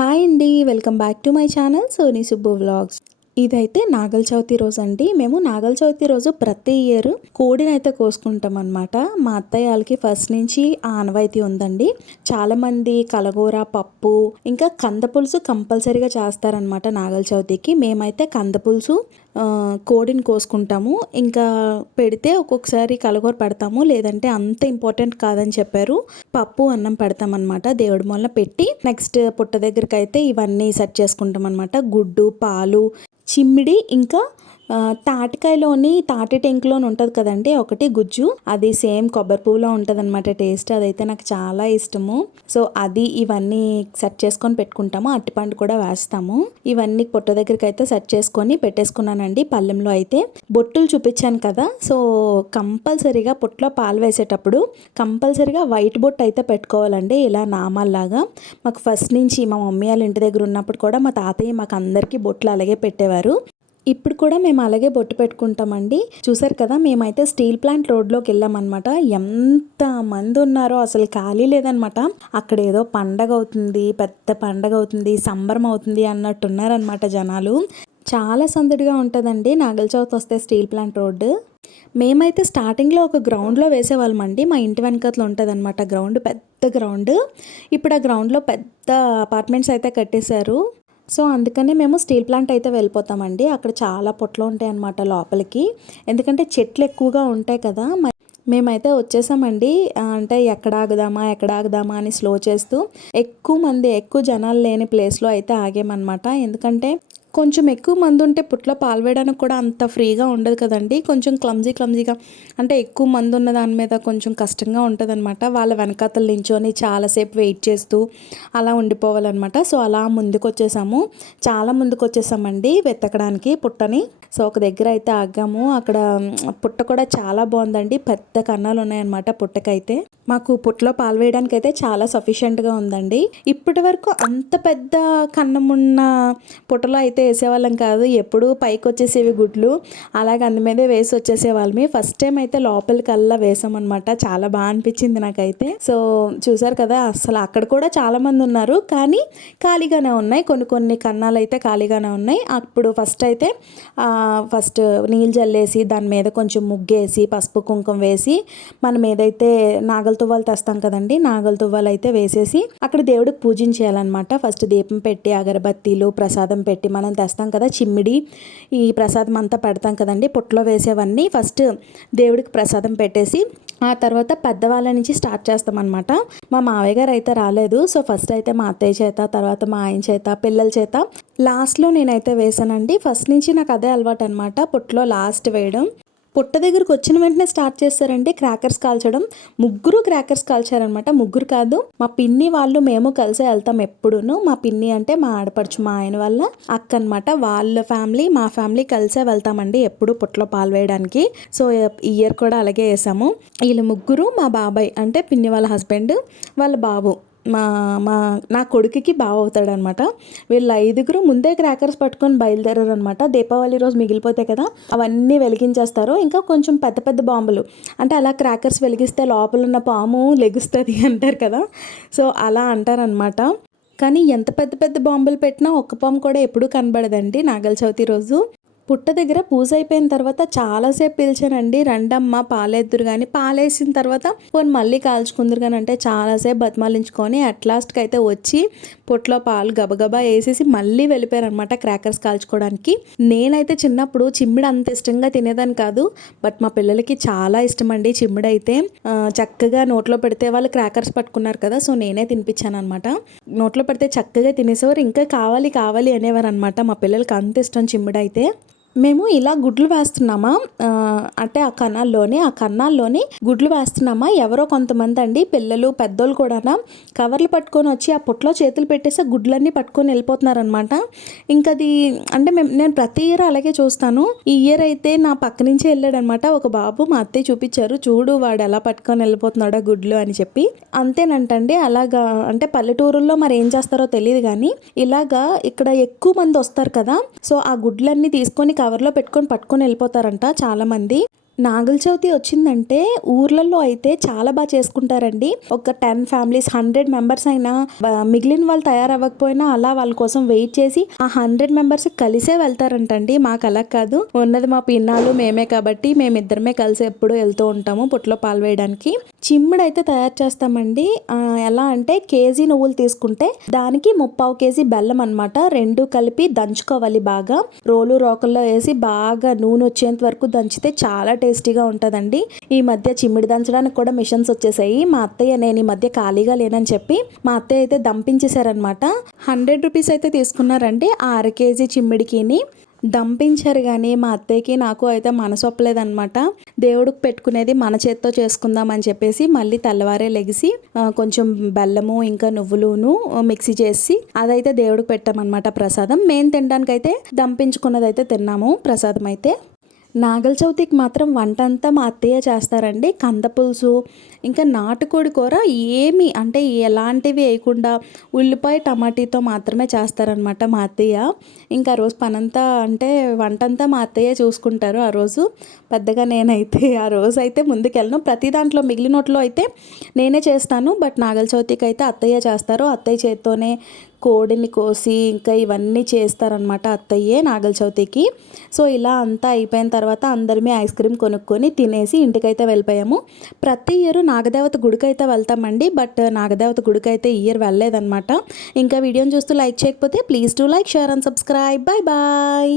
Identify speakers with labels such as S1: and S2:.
S1: Hi అండి welcome back to my channel Soni Subbu vlogs. ఇదైతే నాగల చవితి రోజు అండి. మేము నాగల చవితి రోజు ప్రతి ఇయర్ కోడిని అయితే కోసుకుంటాం అనమాట మా అత్తయ్య వాళ్ళకి ఫస్ట్ నుంచి ఆనవాయితీ ఉందండి. చాలామంది కలగూర పప్పు ఇంకా కంద పులుసు కంపల్సరీగా చేస్తారనమాట నాగల చవితికి. మేమైతే కంద పులుసు కోడిని కోసుకుంటాము. ఇంకా పెడితే ఒక్కొక్కసారి కలగూర పెడతాము. లేదంటే అంత ఇంపార్టెంట్ కాదని చెప్పారు. పప్పు అన్నం పెడతామన్నమాట దేవుడి మూలన పెట్టి. నెక్స్ట్ పుట్ట దగ్గరికి అయితే ఇవన్నీ సెట్ చేసుకుంటాం అనమాట గుడ్డు పాలు చిమ్మిడి ఇంకా తాటికాయలోని తాటి టెంకులోని ఉంటుంది కదండి ఒకటి గుజ్జు. అది సేమ్ కొబ్బరి పువ్వులో ఉంటుంది అనమాట టేస్ట్. అదైతే నాకు చాలా ఇష్టము. సో అది ఇవన్నీ సెట్ చేసుకొని పెట్టుకుంటాము. అట్టిపండు కూడా వేస్తాము. ఇవన్నీ పొట్ట దగ్గరికి అయితే సెట్ చేసుకొని పెట్టేసుకున్నానండి పళ్ళెంలో అయితే. బొట్టులు చూపించాను కదా సో కంపల్సరీగా పొట్టులో పాలు వేసేటప్పుడు కంపల్సరీగా వైట్ బొట్టు అయితే పెట్టుకోవాలండి ఇలా నామాల్లాగా. మాకు ఫస్ట్ నుంచి మా మమ్మీ వాళ్ళ ఇంటి దగ్గర ఉన్నప్పుడు కూడా మా తాతయ్య మాకు అందరికీ బొట్లు అలాగే పెట్టేవారు. ఇప్పుడు కూడా మేము అలాగే బొట్టు పెట్టుకుంటామండి. చూసారు కదా మేమైతే స్టీల్ ప్లాంట్ రోడ్లోకి వెళ్ళామన్నమాట. ఎంత మంది ఉన్నారో అసలు ఖాళీ లేదనమాట అక్కడ ఏదో పండగ అవుతుంది పెద్ద పండగ అవుతుంది సంబరం అవుతుంది అన్నట్టు ఉన్నారనమాట జనాలు. చాలా సందడిగా ఉంటుందండి నాగల చవితి వస్తే స్టీల్ ప్లాంట్ రోడ్డు. మేమైతే స్టార్టింగ్లో ఒక గ్రౌండ్లో వేసేవాళ్ళం అండి మా ఇంటి వెనకట్లో ఉంటుంది అనమాట గ్రౌండ్ పెద్ద గ్రౌండ్. ఇప్పుడు ఆ గ్రౌండ్లో పెద్ద అపార్ట్మెంట్స్ అయితే కట్టేశారు. సో అందుకనే మేము స్టీల్ ప్లాంట్ అయితే వెళ్ళిపోతామండి. అక్కడ చాలా పొట్లు ఉంటాయి అన్నమాట లోపలికి. ఎందుకంటే చెట్లు ఎక్కువగా ఉంటాయి కదా మేమైతే వచ్చేసామండి. అంటే ఎక్కడ ఆగుదామా ఎక్కడ ఆగుదామా అని స్లో చేస్తూ ఎక్కువ మంది ఎక్కువ జనాలు లేని ప్లేస్లో అయితే ఆగామన్నమాట. ఎందుకంటే కొంచెం ఎక్కువ మంది ఉంటే పుట్లో పాలు వేయడానికి కూడా అంత ఫ్రీగా ఉండదు కదండి. కొంచెం క్లమ్జీ క్లమ్జీగా అంటే ఎక్కువ మంది ఉన్న దాని మీద కొంచెం కష్టంగా ఉంటుంది అనమాట వాళ్ళ వెనకాతలు నించొని చాలాసేపు వెయిట్ చేస్తూ అలా ఉండిపోవాలన్నమాట. సో అలా ముందుకు వచ్చేసాము చాలా ముందుకు వచ్చేసామండి వెతకడానికి పుట్టని. సో ఒక దగ్గర అయితే ఆగాము. అక్కడ పుట్ట కూడా చాలా బాగుందండి. పెద్ద కన్నాలు ఉన్నాయన్నమాట పుట్టకైతే. మాకు పుట్టలో పాలు వేయడానికి అయితే చాలా సఫిషియెంట్గా ఉందండి. ఇప్పటి వరకు అంత పెద్ద కన్నం ఉన్న పుట్టలో అయితే వేసేవాళ్ళం కాదు ఎప్పుడు పైకి వచ్చేసేవి గుడ్లు. అలాగే అందు మీదే వేసి వచ్చేసేవాళ్ళమి. ఫస్ట్ టైం అయితే లోపలికల్లా వేసామన్నమాట. చాలా బాగా అనిపించింది నాకైతే. సో చూసారు కదా అసలు అక్కడ కూడా చాలామంది ఉన్నారు. కానీ ఖాళీగానే ఉన్నాయి. కొన్ని కొన్ని కన్నాలు అయితే ఖాళీగానే ఉన్నాయి. అప్పుడు ఫస్ట్ అయితే ఫస్ట్ నీళ్ళు జల్లేసి దాని మీద కొంచెం ముగ్గేసి పసుపు కుంకుమ వేసి మనం ఏదైతే నాగల తువ్వాలు తెస్తాం కదండి నాగల తువ్వాలు అయితే వేసేసి అక్కడ దేవుడికి పూజించేయాలన్నమాట ఫస్ట్ దీపం పెట్టి అగరబత్తీలు ప్రసాదం పెట్టి మనం తెస్తాం కదా చిమ్మిడి ఈ ప్రసాదం అంతా పెడతాం కదండి పుట్టలో వేసేవన్నీ ఫస్ట్ దేవుడికి ప్రసాదం పెట్టేసి ఆ తర్వాత పెద్దవాళ్ళ నుంచి స్టార్ట్ చేస్తామన్నమాట. మా మావయ్య గారు అయితే రాలేదు సో ఫస్ట్ అయితే మా అత్తయ్య చేత తర్వాత మా ఆయన చేత పిల్లల చేత. లాస్ట్లో నేనైతే వేసానండి ఫస్ట్ నుంచి నాకు అదే అలవాటు అనమాట పుట్లో లాస్ట్ వేయడం. పుట్ట దగ్గరకు వచ్చిన వెంటనే స్టార్ట్ చేస్తారంటే క్రాకర్స్ కాల్చడం. ముగ్గురు క్రాకర్స్ కాల్చారనమాట. ముగ్గురు కాదు మా పిన్ని వాళ్ళు మేము కలిసే వెళ్తాం ఎప్పుడును. మా పిన్ని అంటే మా ఆడపడుచు మా ఆయన వల్ల అక్క అనమాట వాళ్ళ ఫ్యామిలీ మా ఫ్యామిలీ కలిసే వెళ్తామండి ఎప్పుడు పుట్టలో పాలు వేయడానికి. సో ఈ ఇయర్ కూడా అలాగే వేసాము. వీళ్ళు ముగ్గురు మా బాబాయ్ అంటే పిన్ని వాళ్ళ హస్బెండ్ వాళ్ళ బాబు. మా మా నా కొడుకుకి బావ అవుతాడు అనమాట వీళ్ళు ఐదుగురు ముందే క్రాకర్స్ పట్టుకొని బయలుదేరారు అనమాట దీపావళి రోజు మిగిలిపోతాయి కదా అవన్నీ వెలిగించేస్తారు. ఇంకా కొంచెం పెద్ద పెద్ద బాంబులు. అంటే అలా క్రాకర్స్ వెలిగిస్తే లోపల ఉన్న పాము లెగుస్తుంది అంటారు కదా. సో అలా అంటారనమాట. కానీ ఎంత పెద్ద పెద్ద బాంబులు పెట్టినా ఒక్క పాము కూడా ఎప్పుడూ కనబడదండి నాగల చవితి రోజు. పుట్ట దగ్గర పూజ అయిపోయిన తర్వాత చాలాసేపు పిలిచానండి. రండమ్మ పాలేద్దురు కానీ పాలేసిన తర్వాత పోనీ మళ్ళీ కాల్చుకుందరు కానీ అంటే చాలాసేపు బతిమాలించుకొని అట్ లాస్ట్కి అయితే వచ్చి పొట్లో పాలు గబగబా వేసేసి మళ్ళీ వెళ్ళిపోయారనమాట క్రాకర్స్ కాల్చుకోవడానికి. నేనైతే చిన్నప్పుడు చిమ్మిడి అంత ఇష్టంగా తినేదాన్ని కాదు. బట్ మా పిల్లలకి చాలా ఇష్టం అండి చిమ్మిడి అయితే చక్కగా నోట్లో పెడితే వాళ్ళు క్రాకర్స్ పట్టుకున్నారు కదా సో నేనే తినిపించాను అనమాట నోట్లో పెడితే చక్కగా తినేసేవారు. ఇంకా కావాలి కావాలి అనేవారు అనమాట మా పిల్లలకి అంత ఇష్టం చిమ్మిడి అయితే మేము ఇలా గుడ్లు వేస్తున్నామా? అంటే ఆ కన్నాల్లోనే ఆ కన్నాల్లోనే గుడ్లు వేస్తున్నామా? ఎవరో కొంతమంది అండి పిల్లలు పెద్దోళ్ళు కూడా కవర్లు పట్టుకొని వచ్చి ఆ పుట్లో చేతులు పెట్టేసి గుడ్లన్నీ పట్టుకొని వెళ్ళిపోతున్నారు అనమాట ఇంకా అది అంటే మేము నేను ప్రతి ఇయర్ అలాగే చూస్తాను. ఈ ఇయర్ అయితే నా పక్క నుంచే వెళ్ళాడనమాట ఒక బాబు మా అత్తయ్య చూపించారు చూడు వాడు ఎలా పట్టుకొని వెళ్ళిపోతున్నాడో గుడ్లు అని చెప్పి. అంతేనంటండి అలాగా అంటే పల్లెటూరుల్లో మరి ఏం చేస్తారో తెలియదు కానీ ఇలాగా ఇక్కడ ఎక్కువ మంది వస్తారు కదా సో ఆ గుడ్లన్నీ తీసుకొని కవర్లో పెట్టుకొని పట్టుకొని వెళ్ళిపోతారంట చాలా మంది నాగుల చవితి వచ్చిందంటే ఊర్లలో అయితే చాలా బాగా చేసుకుంటారండి. ఒక టెన్ ఫ్యామిలీస్ హండ్రెడ్ మెంబర్స్ అయినా మిగిలిన వాళ్ళు తయారవ్వకపోయినా అలా వాళ్ళ కోసం వెయిట్ చేసి ఆ హండ్రెడ్ మెంబర్స్ కలిసే వెళ్తారంటండి. మాకు అలా కాదు. ఉన్నది మా పిన్నాలు మేమే కాబట్టి మేమిద్దరమే కలిసి ఎప్పుడు వెళ్తూ ఉంటాము పుట్లో పాలు వేయడానికి. చిమ్ముడు అయితే తయారు చేస్తామండి. ఎలా అంటే కేజీ నువ్వులు తీసుకుంటే దానికి ముప్పావు కేజీ బెల్లం అన్నమాట. రెండు కలిపి దంచుకోవాలి బాగా. రోలు రోకల్లో వేసి బాగా నూనె వచ్చేంత వరకు దంచితే చాలా టేస్ట్ టేస్టీగా ఉంటుందండి. ఈ మధ్య చిమ్మిడి దంచడానికి కూడా మిషన్స్ వచ్చేసాయి. మా అత్తయ్య నేను ఈ మధ్య ఖాళీగా లేనని చెప్పి మా అత్తయ్య అయితే దంపించేశారనమాట హండ్రెడ్ రూపీస్ అయితే తీసుకున్నారండి ఆ అర కేజీ చిమ్మిడికిని. దంపించారు కానీ మా అత్తయ్యకి నాకు అయితే మనసొప్పలేదన్నమాట దేవుడికి పెట్టుకునేది మన చేత్తో చేసుకుందాం అని చెప్పేసి మళ్ళీ తెల్లవారే లెగిసి కొంచెం బెల్లము ఇంకా నువ్వులును మిక్సీ చేసి అదైతే దేవుడికి పెట్టామన్నమాట ప్రసాదం. మేము తినడానికైతే దంపించుకున్నది అయితే తిన్నాము ప్రసాదం అయితే. నాగల చవితికి మాత్రం వంట అంతా మా అత్తయ్య చేస్తారండి. కంద పులుసు ఇంకా నాటుకోడి కూర ఏమి అంటే ఎలాంటివి వేయకుండా ఉల్లిపాయ టమాటీతో మాత్రమే చేస్తారనమాట మా అత్తయ్య. ఇంకా ఆ రోజు పనంతా అంటే వంట అంతా మా అత్తయ్య చూసుకుంటారు ఆ రోజు. పెద్దగా నేనైతే ఆ రోజు అయితే ముందుకెళ్ళను. ప్రతి దాంట్లో మిగిలినట్లో అయితే నేనే చేస్తాను. బట్ నాగల చవితికి అయితే అత్తయ్య చేస్తారు. అత్తయ్య చేత్తోనే కోడిని కోసి ఇంకా ఇవన్నీ చేస్తారనమాట అత్తయ్యే నాగల చవితికి. సో ఇలా అంతా అయిపోయిన తర్వాత అందరమే ఐస్ క్రీమ్ కొనుక్కొని తినేసి ఇంటికైతే వెళ్ళిపోయాము. ప్రతి ఇయర్ నాగదేవత గుడికి అయితే వెళ్తామండి బట్ నాగదేవత గుడికి అయితే ఇయర్ వెళ్ళలేదన్నమాట. ఇంకా వీడియోని చూస్తూ లైక్ చేయకపోతే please do like share and subscribe. Bye bye